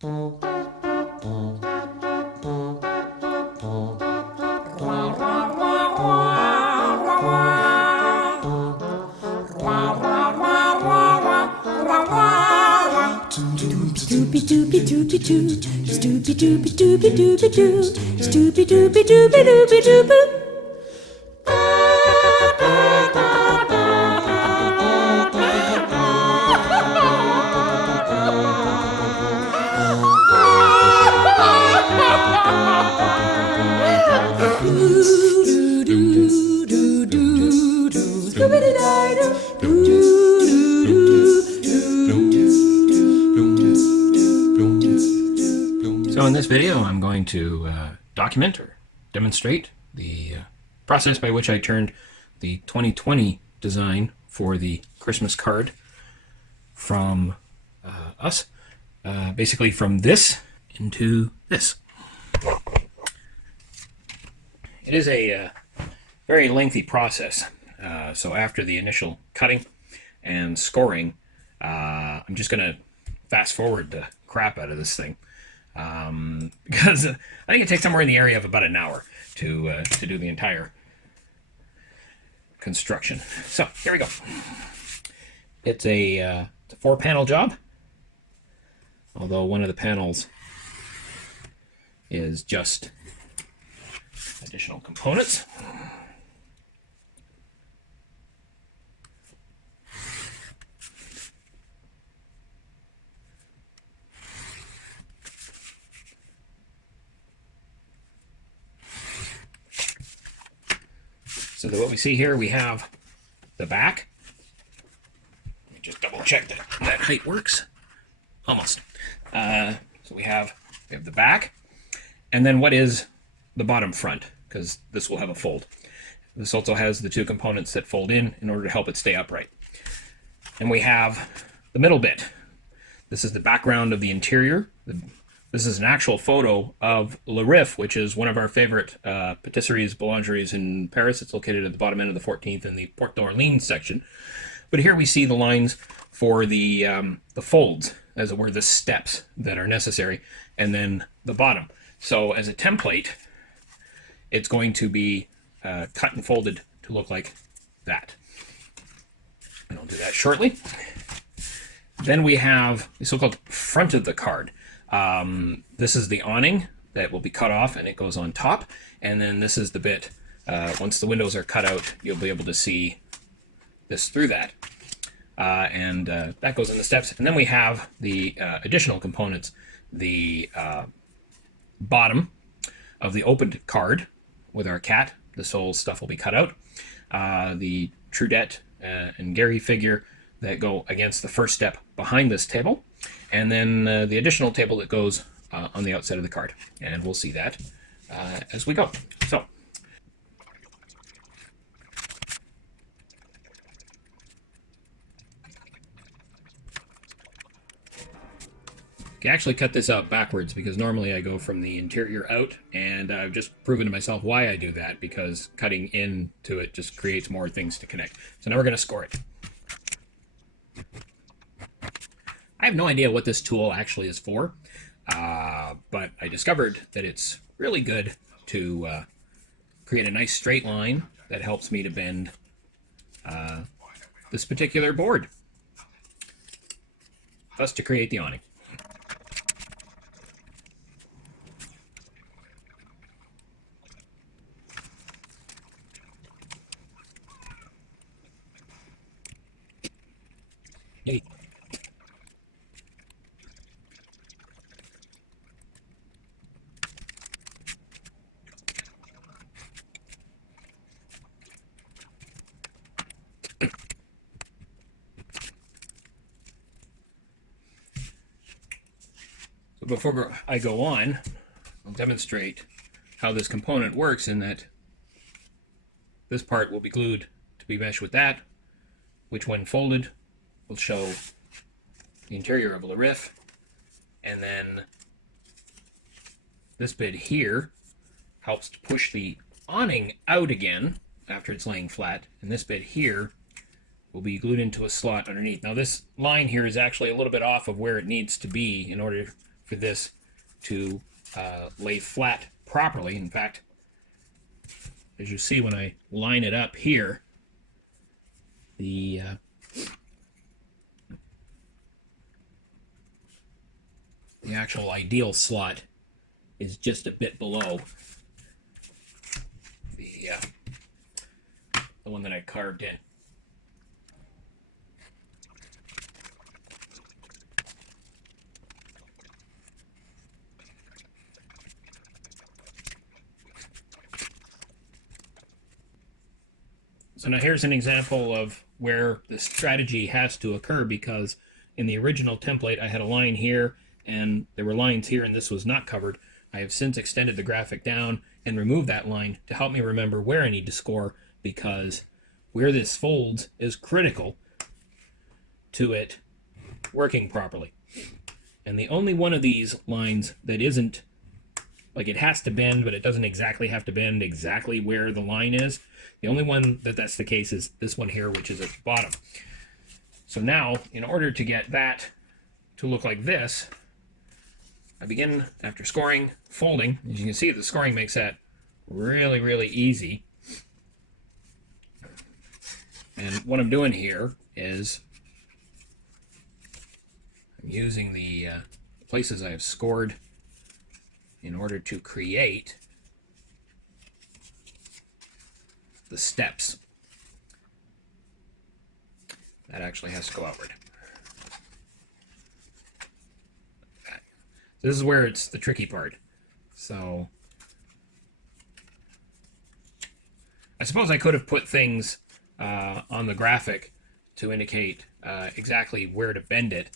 Doopy doopy doopy doo, doopy doopy doopy doopy doo, doopy doopy doopy doopy doopy. So in this video, I'm going to document or demonstrate the process by which I turned the 2020 design for the Christmas card from us, basically from this into this. It is a very lengthy process. So after the initial cutting and scoring, I'm just going to fast forward the crap out of this thing. Because I think it takes somewhere in the area of about an hour to do the entire construction. So here we go. It's a 4-panel job, although one of the panels is just additional components. So that what we see here, we have the back. Let me just double check that that height works. Almost. So we have the back, and then what is the bottom front, because this will have a fold. This also has the 2 components that fold in order to help it stay upright. And we have the middle bit. This is the background of the interior. This is an actual photo of Le Riff, which is one of our favorite patisseries, boulangeries in Paris. It's located at the bottom end of the 14th in the Porte d'Orléans section. But here we see the lines for the folds, as it were, the steps that are necessary, and then the bottom. So as a template, it's going to be cut and folded to look like that. And I'll do that shortly. Then we have the so-called front of the card. This is the awning that will be cut off and it goes on top. And then this is the bit, once the windows are cut out, you'll be able to see this through that. And that goes in the steps. And then we have the additional components, the bottom of the opened card with our cat. This whole stuff will be cut out. The Trudette and Gary figure that go against the first step behind this table. And then the additional table that goes on the outside of the card. And we'll see that as we go. So, I actually cut this out backwards because normally I go from the interior out, and I've just proven to myself why I do that, because cutting into it just creates more things to connect. So now we're going to score it. I have no idea what this tool actually is for, but I discovered that it's really good to create a nice straight line that helps me to bend this particular board, thus to create the awning. Yay. So before I go on, I'll demonstrate how this component works, in that this part will be glued to be meshed with that, which when folded will show the interior of Le Riff, and then this bit here helps to push the awning out again after it's laying flat, and this bit here will be glued into a slot underneath. Now this line here is actually a little bit off of where it needs to be in order for this to lay flat properly. In fact, as you see when I line it up here, the actual ideal slot is just a bit below the one that I carved in. So now here's an example of where the strategy has to occur, because in the original template I had a line here and there were lines here and this was not covered. I have since extended the graphic down and removed that line to help me remember where I need to score, because where this folds is critical to it working properly. And the only one of these lines that isn't, like, it has to bend, but it doesn't exactly have to bend exactly where the line is. The only one that's the case is this one here, which is at the bottom. So now, in order to get that to look like this, I begin, after scoring, folding. As you can see, the scoring makes that really, really easy. And what I'm doing here is I'm using the places I have scored in order to create the steps. That actually has to go outward. This is where it's the tricky part. So I suppose I could have put things on the graphic to indicate exactly where to bend it,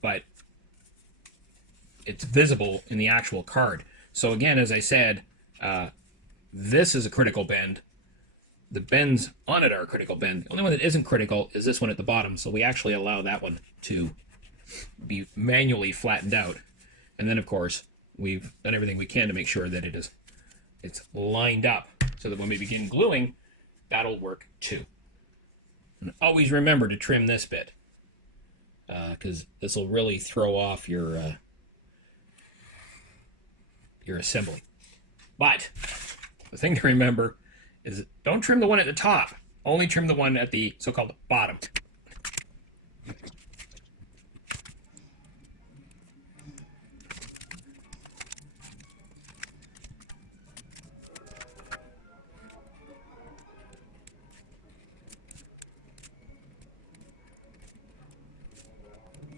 but it's visible in the actual card. So again, as I said, this is a critical bend. The bends on it are a critical bend. The only one that isn't critical is this one at the bottom, so we actually allow that one to be manually flattened out. And then, of course, we've done everything we can to make sure that it's lined up so that when we begin gluing, that'll work too. And always remember to trim this bit, because this will really throw off your assembly. But the thing to remember is don't trim the one at the top. Only trim the one at the so-called bottom.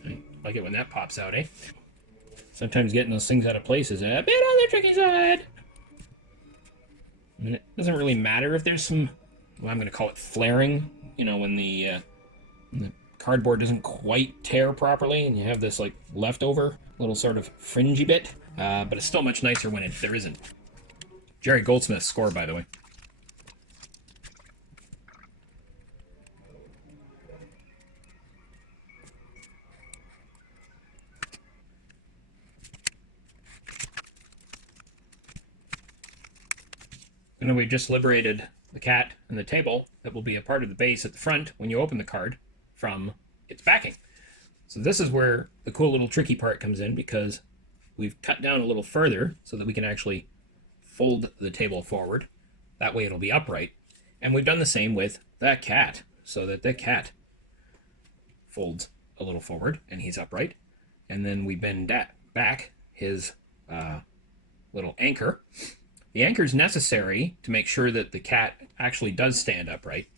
I like it when that pops out, eh? Sometimes getting those things out of place is a bit on the tricky side. And it doesn't really matter if there's some, well, I'm going to call it flaring, you know, when the cardboard doesn't quite tear properly and you have this like leftover little sort of fringy bit, but it's still much nicer when there isn't. Jerry Goldsmith's score, by the way. And then we just liberated the cat and the table that will be a part of the base at the front when you open the card from its backing. So this is where the cool little tricky part comes in, because we've cut down a little further so that we can actually fold the table forward. That way it'll be upright. And we've done the same with that cat, so that the cat folds a little forward and he's upright. And then we bend back his little anchor. The anchor is necessary to make sure that the cat actually does stand upright.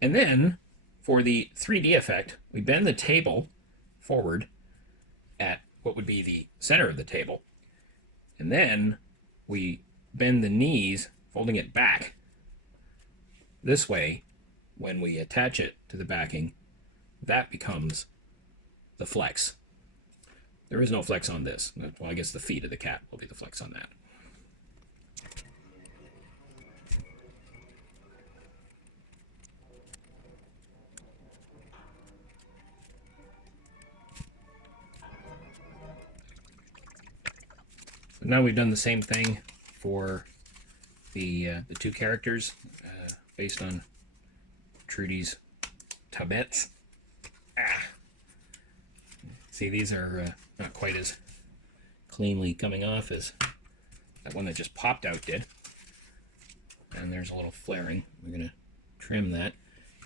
And then, for the 3D effect, we bend the table forward at what would be the center of the table. And then we bend the knees, folding it back. This way, when we attach it to the backing, that becomes the flex. There is no flex on this. Well, I guess the feet of the cat will be the flex on that. Now we've done the same thing for the two characters based on Trudy's tubettes. See, these are not quite as cleanly coming off as that one that just popped out did. And there's a little flaring. We're going to trim that.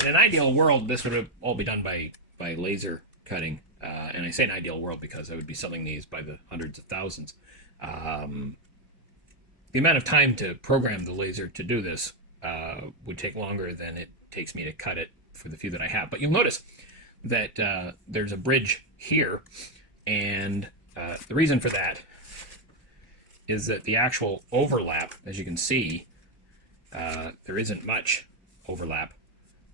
In an ideal world, this would all be done by laser cutting. And I say an ideal world because I would be selling these by the hundreds of thousands. The amount of time to program the laser to do this would take longer than it takes me to cut it for the few that I have. But you'll notice that there's a bridge here, and the reason for that is that the actual overlap, as you can see, there isn't much overlap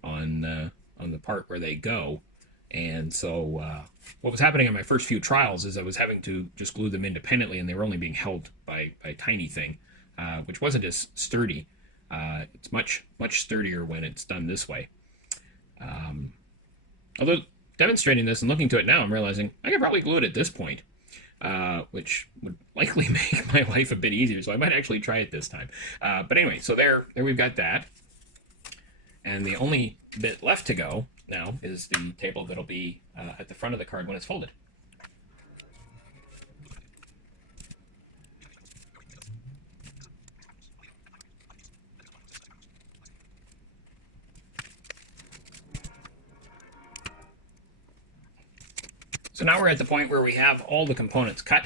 on the part where they go. And so what was happening on my first few trials is I was having to just glue them independently, and they were only being held by a tiny thing, which wasn't as sturdy. It's much sturdier when it's done this way. Although demonstrating this and looking to it now, I'm realizing I could probably glue it at this point, which would likely make my life a bit easier. So I might actually try it this time. But anyway, so there we've got that. And the only bit left to go now is the table that'll be at the front of the card when it's folded. So now we're at the point where we have all the components cut.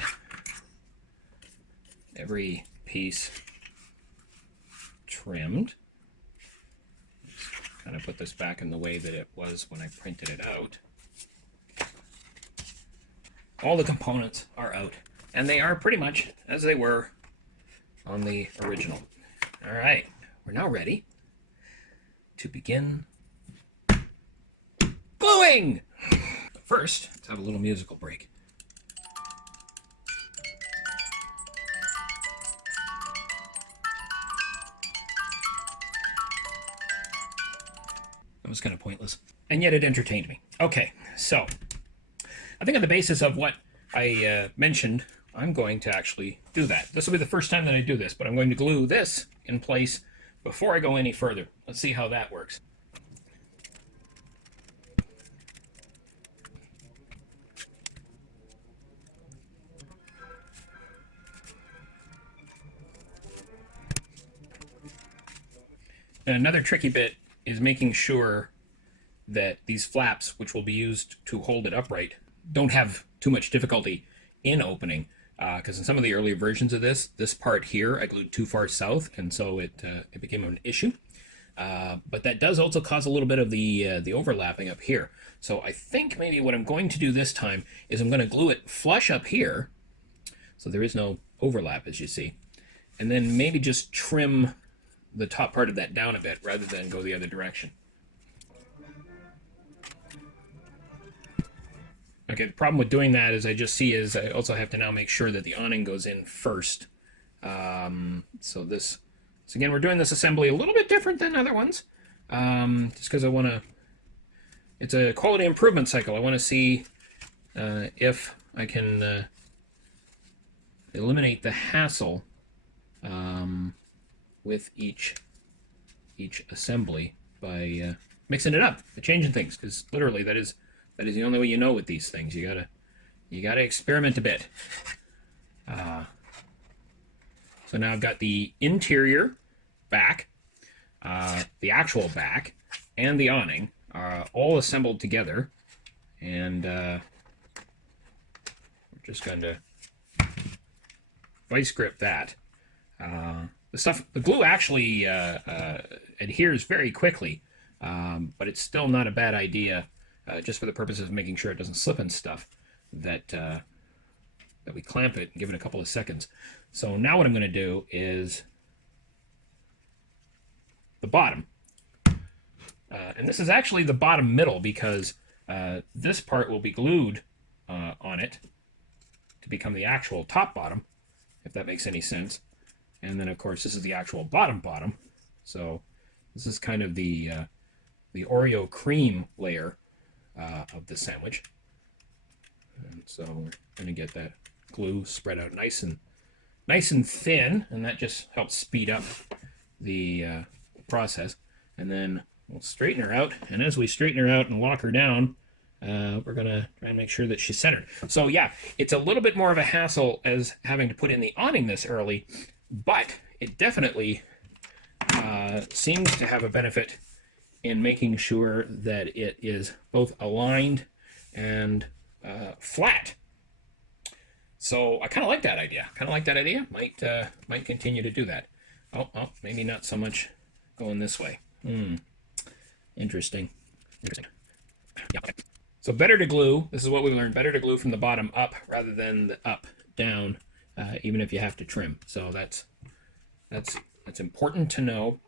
Every piece trimmed. Kind of put this back in the way that it was when I printed it out. All the components are out, and they are pretty much as they were on the original. All right, we're now ready to begin gluing. First, let's have a little musical break. That was kind of pointless, and yet it entertained me. Okay, so I think on the basis of what I mentioned, I'm going to actually do that. This will be the first time that I do this, but I'm going to glue this in place before I go any further. Let's see how that works. And another tricky bit is making sure that these flaps, which will be used to hold it upright, don't have too much difficulty in opening. Because in some of the earlier versions of this part here, I glued too far south, and so it became an issue. But that does also cause a little bit of the overlapping up here. So I think maybe what I'm going to do this time is I'm going to glue it flush up here, so there is no overlap, as you see. And then maybe just trim the top part of that down a bit rather than go the other direction. Okay, the problem with doing that, as I just see, is I also have to now make sure that the awning goes in first. So again, we're doing this assembly a little bit different than other ones, just because I want to, it's a quality improvement cycle. I want to see if I can eliminate the hassle with each assembly by mixing it up, by changing things, because literally that is the only way you know with these things. You gotta experiment a bit. So now I've got the interior back, the actual back, and the awning all assembled together, and we're just going to vice grip that. The glue actually adheres very quickly, but it's still not a bad idea, just for the purposes of making sure it doesn't slip and stuff, that we clamp it and give it a couple of seconds. So now what I'm going to do is the bottom. And this is actually the bottom middle, because this part will be glued on it to become the actual top bottom, if that makes any sense. And then, of course, this is the actual bottom. So this is kind of the Oreo cream layer of the sandwich. And so we're going to get that glue spread out nice and thin, and that just helps speed up the process. And then we'll straighten her out. And as we straighten her out and lock her down, we're gonna try and make sure that she's centered. So yeah, it's a little bit more of a hassle as having to put in the awning this early, but it definitely seems to have a benefit in making sure that it is both aligned and flat. So I kind of like that idea. Might continue to do that. Oh, maybe not so much going this way. Interesting. Yeah. So better to glue. This is what we learned. Better to glue from the bottom up rather than the up down, even if you have to trim. So that's important to know.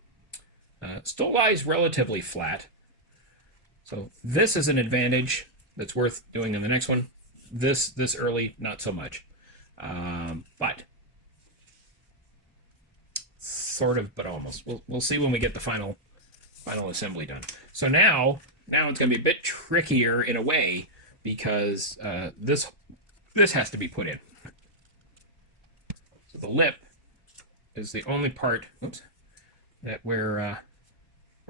Still lies relatively flat. So this is an advantage that's worth doing in the next one. This early, not so much. But sort of, but almost. We'll see when we get the final assembly done. So now it's going to be a bit trickier in a way because this has to be put in. So the lip is the only part, oops, that we're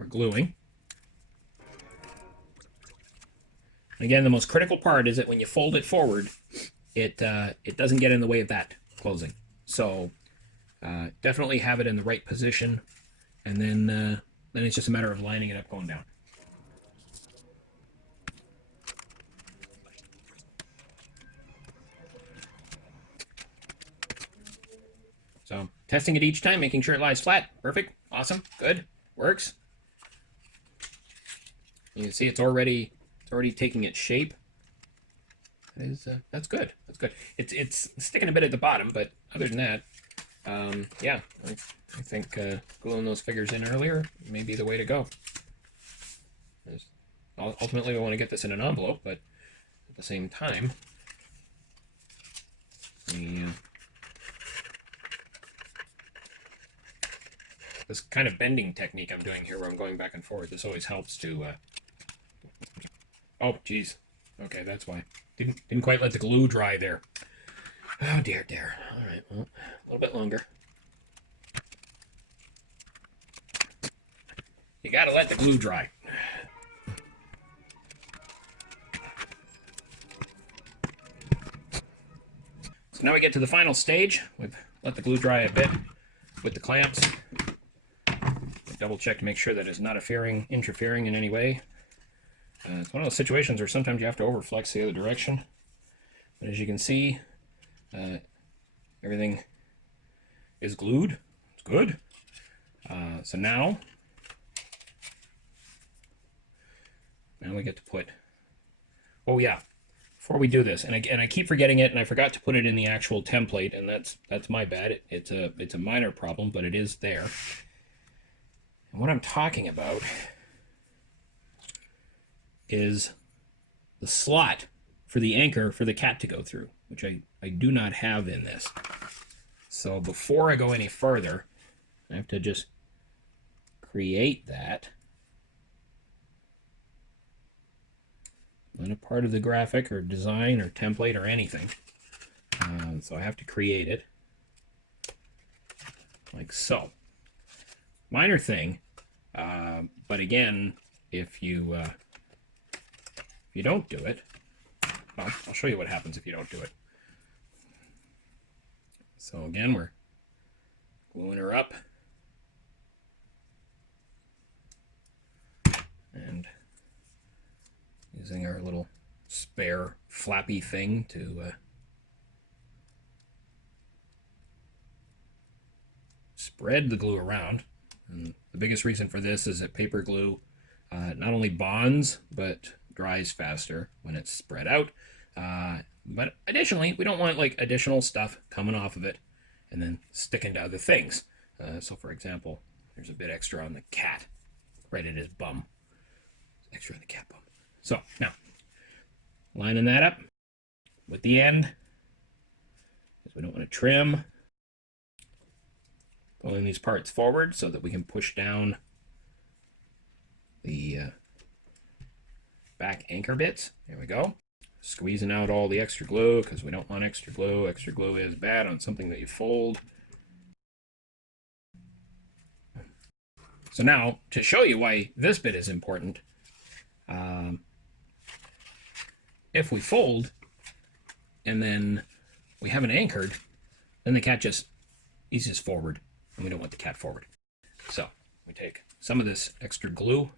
gluing. Again, the most critical part is that when you fold it forward, it doesn't get in the way of that closing. So definitely have it in the right position, and then it's just a matter of lining it up going down. So testing it each time, making sure it lies flat. Perfect. Awesome. Good. Works. You can see it's already taking its shape. That's good. That's good. It's sticking a bit at the bottom, but other than that, yeah, I think gluing those figures in earlier may be the way to go. Ultimately, we want to get this in an envelope, but at the same time, this kind of bending technique I'm doing here, where I'm going back and forth, this always helps to. Oh, geez. Okay, that's why. Didn't quite let the glue dry there. Oh dear. All right, well, a little bit longer. You gotta let the glue dry. So now we get to the final stage. We've let the glue dry a bit with the clamps. Double check to make sure that it's not interfering in any way. It's one of those situations where sometimes you have to overflex the other direction. But as you can see, everything is glued. It's good. So now we get to put. Oh yeah, before we do this, and I keep forgetting it, and I forgot to put it in the actual template, and that's my bad. It's a minor problem, but it is there. And what I'm talking about is the slot for the anchor for the cat to go through, which I do not have in this. So before I go any further, I have to just create that. Not a part of the graphic or design or template or anything. So I have to create it like so. Minor thing, but again, if you don't do it, well, I'll show you what happens if you don't do it. So again, we're gluing her up. And using our little spare flappy thing to spread the glue around. And the biggest reason for this is that paper glue not only bonds, but dries faster when it's spread out. But additionally, we don't want like additional stuff coming off of it and then sticking to other things. So for example, there's a bit extra on the cat, right in his bum. Extra on the cat bum. So now, lining that up with the end, because we don't want to trim. Pulling these parts forward so that we can push down the back anchor bits. There we go. Squeezing out all the extra glue because we don't want extra glue. Extra glue is bad on something that you fold. So now, to show you why this bit is important, if we fold and then we have it anchored, then the cat just eases forward, and we don't want the cat forward. So we take some of this extra glue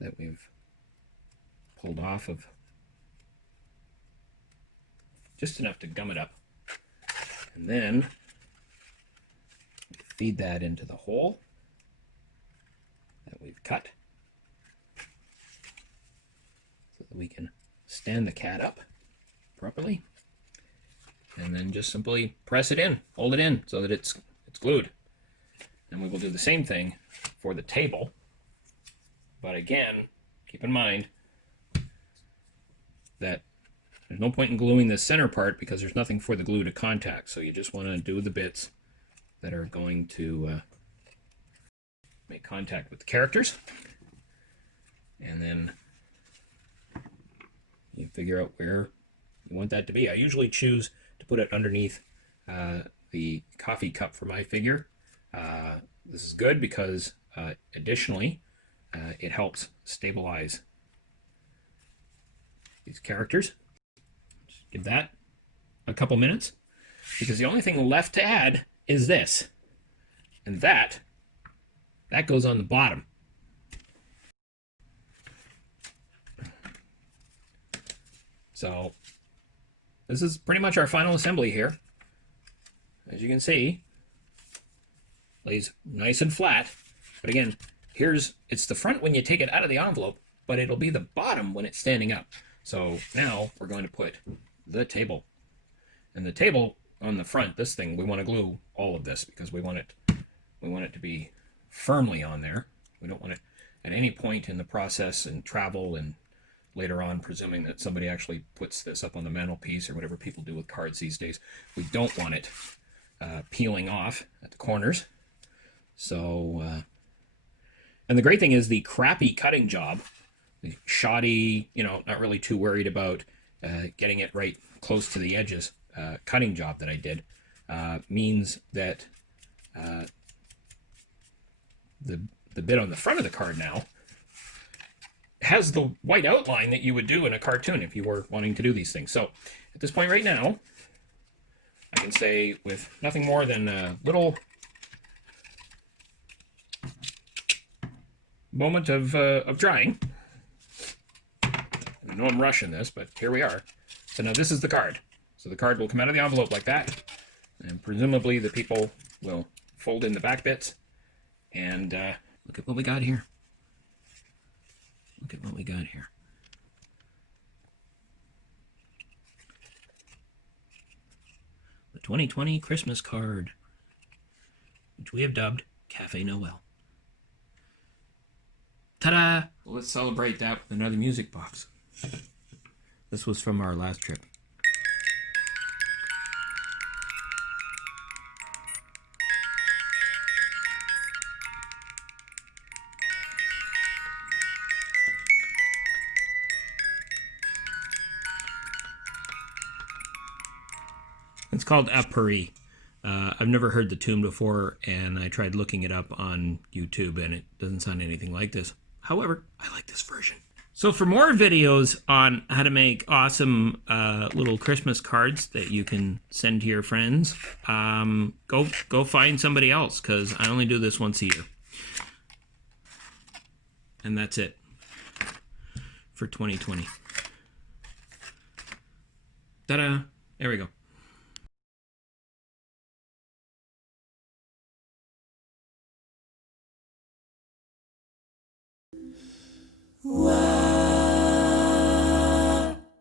that we've pulled off of, just enough to gum it up, and then feed that into the hole that we've cut so that we can stand the cat up properly, and then just simply press it in, hold it in so that it's glued. And we will do the same thing for the table, but again, keep in mind that there's no point in gluing the center part because there's nothing for the glue to contact, so you just want to do the bits that are going to make contact with the characters, and then you figure out where you want that to be. I usually choose to put it underneath the coffee cup for my figure. This is good because additionally it helps stabilize these characters. Just give that a couple minutes, because the only thing left to add is this, and that goes on the bottom. So this is pretty much our final assembly here. As you can see, lays nice and flat, but again, it's the front when you take it out of the envelope, but it'll be the bottom when it's standing up. So now we're going to put the table, and the table on the front, this thing, we want to glue all of this because we want it to be firmly on there. We don't want it at any point in the process and travel and later on, presuming that somebody actually puts this up on the mantelpiece or whatever people do with cards these days, we don't want it peeling off at the corners. So, and the great thing is the crappy cutting job, the shoddy, not really too worried about getting it right close to the edges, cutting job that I did, means that the bit on the front of the card now has the white outline that you would do in a cartoon if you were wanting to do these things. So at this point right now, I can say with nothing more than a little moment of drying. I know I'm rushing this, but here we are. So now this is the card. So the card will come out of the envelope like that, and presumably the people will fold in the back bits. And look at what we got here. Look at what we got here. The 2020 Christmas card, which we have dubbed Cafe Noel. Ta-da! Well, let's celebrate that with another music box. This was from our last trip. It's called A Paris. I've never heard the tune before, and I tried looking it up on YouTube, and it doesn't sound anything like this. However, I like this version. So for more videos on how to make awesome little Christmas cards that you can send to your friends, go find somebody else, because I only do this once a year. And that's it for 2020. Ta-da! There we go.